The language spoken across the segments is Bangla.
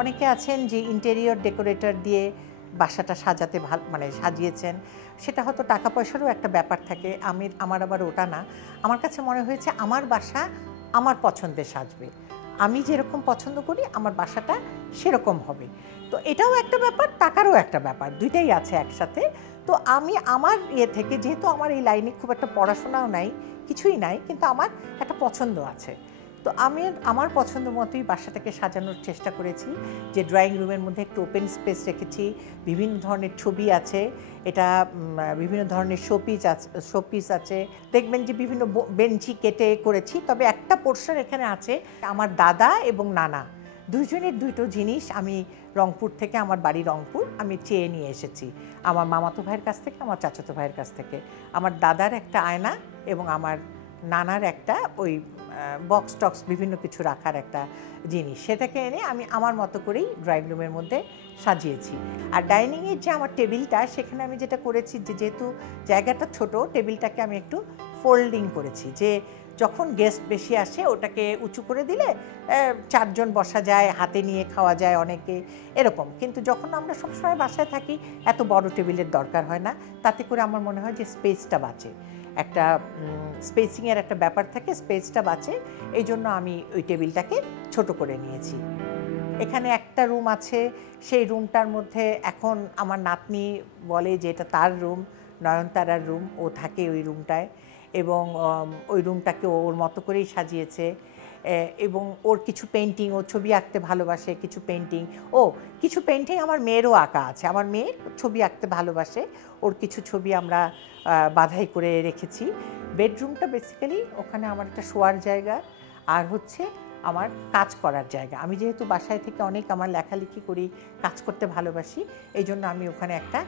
অনেকে আছেন যে ইন্টেরিয়র ডেকোরেটর দিয়ে বাসাটা সাজাতে মানে সাজিয়েছেন, সেটা হয়তো টাকা পয়সারও একটা ব্যাপার থাকে। আমার আবার ওটা না। আমার কাছে মনে হয়েছে আমার বাসা আমার পছন্দে সাজবে, আমি যেরকম পছন্দ করি আমার বাসাটা সেরকম হবে। তো এটাও একটা ব্যাপার, টাকারও একটা ব্যাপার, দুইটাই আছে একসাথে। তো আমি আমার থেকে, যেহেতু আমার এই লাইনে খুব একটা পড়াশোনাও নাই, কিছুই নাই, কিন্তু আমার একটা পছন্দ আছে, তো আমি আমার পছন্দ মতোই বাসাটাকে সাজানোর চেষ্টা করেছি। যে ড্রয়িং রুমের মধ্যে একটু ওপেন স্পেস রেখেছি, বিভিন্ন ধরনের ছবি আছে, এটা বিভিন্ন ধরনের শোপিস আছে, দেখবেন যে বিভিন্ন বেঞ্চি কেটে করেছি। তবে একটা পোর্শন এখানে আছে আমার দাদা এবং নানা দুইজনের দুটো জিনিস আমি রংপুর থেকে, আমার বাড়ি রংপুর, আমি চেয়ে নিয়ে এসেছি আমার মামাতো ভাইয়ের কাছ থেকে, আমার চাচাতো ভাইয়ের কাছ থেকে। আমার দাদার একটা আয়না এবং আমার নানার একটা ওই বক্স টক্স বিভিন্ন কিছু রাখার একটা জিনিস, সেটাকে এনে আমি আমার মতো করেই ড্রয়িং রুমের মধ্যে সাজিয়েছি। আর ডাইনিংয়ের যে আমার টেবিলটা, সেখানে আমি যেটা করেছি যে যেহেতু জায়গাটা ছোট, টেবিলটাকে আমি একটু ফোল্ডিং করেছি, যে যখন গেস্ট বেশি আসে ওটাকে উঁচু করে দিলে 4 জন বসা যায়, হাতে নিয়ে খাওয়া যায় অনেকে, এরকম। কিন্তু যখন আমরা সবসময় বাসায় থাকি এত বড় টেবিলের দরকার হয় না, তাতে করে আমার মনে হয় যে স্পেসটা বাঁচে, একটা স্পেসিংয়ের একটা ব্যাপার থাকে, স্পেসটা বাঁচে, এই জন্য আমি ওই টেবিলটাকে ছোট করে নিয়েছি। এখানে একটা রুম আছে, সেই রুমটার মধ্যে এখন আমার নাতনি বলে যে এটা তার রুম, নয়নতারার রুম, ও থাকে ওই রুমটায়, এবং ওই রুমটাকে ওর মতো করেই সাজিয়েছে। এবং ওর কিছু পেন্টিং, ও ছবি আঁকতে ভালোবাসে, কিছু পেন্টিং আমার মেয়েরও আঁকা আছে, আমার মেয়ে ছবি আঁকতে ভালোবাসে, ওর কিছু ছবি আমরা বাঁধাই করে রেখেছি। বেডরুমটা বেসিক্যালি ওখানে আমার একটা শোয়ার জায়গা আর হচ্ছে আমার কাজ করার জায়গা। আমি যেহেতু বাসায় থেকে অনেক আমার লেখালেখি করি, কাজ করতে ভালোবাসি, এই জন্য আমি ওখানে একটা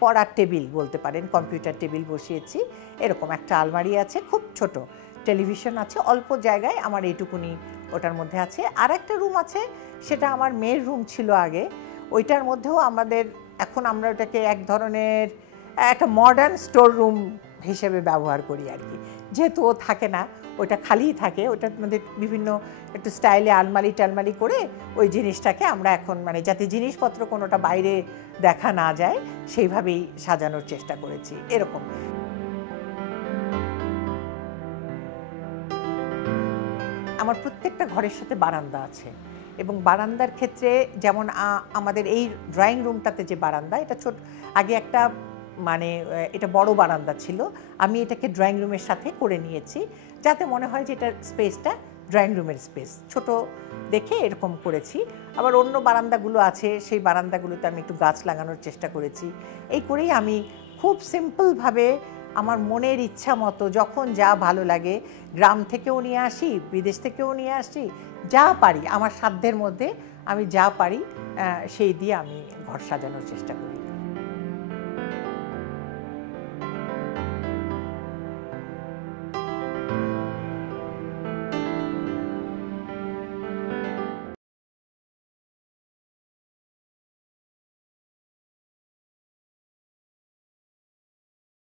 পড়ার টেবিল বলতে পারেন, কম্পিউটার টেবিল বসিয়েছি। এরকম একটা আলমারি আছে, খুব ছোট টেলিভিশন আছে, অল্প জায়গায় আমার এইটুকুনি ওটার মধ্যে আছে। আর একটা রুম আছে, সেটা আমার মেয়ের রুম ছিল আগে, ওইটার মধ্যেও আমাদের এখন আমরা ওটাকে এক ধরনের একটা মডার্ন স্টোর রুম হিসেবে ব্যবহার করি আর কি। যেহেতু ও থাকে না, ওটা খালিই থাকে, ওটার মধ্যে বিভিন্ন একটু স্টাইলে আলমারি করে ওই জিনিসটাকে আমরা এখন মানে যাতে জিনিসপত্র কোনোটা বাইরে দেখা না যায় সেইভাবেই সাজানোর চেষ্টা করেছি। এরকম আমার প্রত্যেকটা ঘরের সাথে বারান্দা আছে, এবং বারান্দার ক্ষেত্রে যেমন আমাদের এই ড্রয়িং রুমটাতে যে বারান্দা, এটা আগে একটা মানে এটা বড় বারান্দা ছিল, আমি এটাকে ড্রয়িং রুমের সাথে করে নিয়েছি, যাতে মনে হয় যে এটার স্পেসটা ড্রয়িং রুমের স্পেস, ছোট দেখে এরকম করেছি। আবার অন্য বারান্দাগুলো আছে, সেই বারান্দাগুলোতে আমি একটু গাছ লাগানোর চেষ্টা করেছি। এই করেই আমি খুব সিম্পলভাবে আমার মনের ইচ্ছা মতো যখন যা ভালো লাগে, গ্রাম থেকেও নিয়ে আসি, বিদেশ থেকেও নিয়ে আসি, যা পারি আমার সাধ্যের মধ্যে আমি যা পারি সেই দিয়ে আমি ঘর সাজানোর চেষ্টা করি।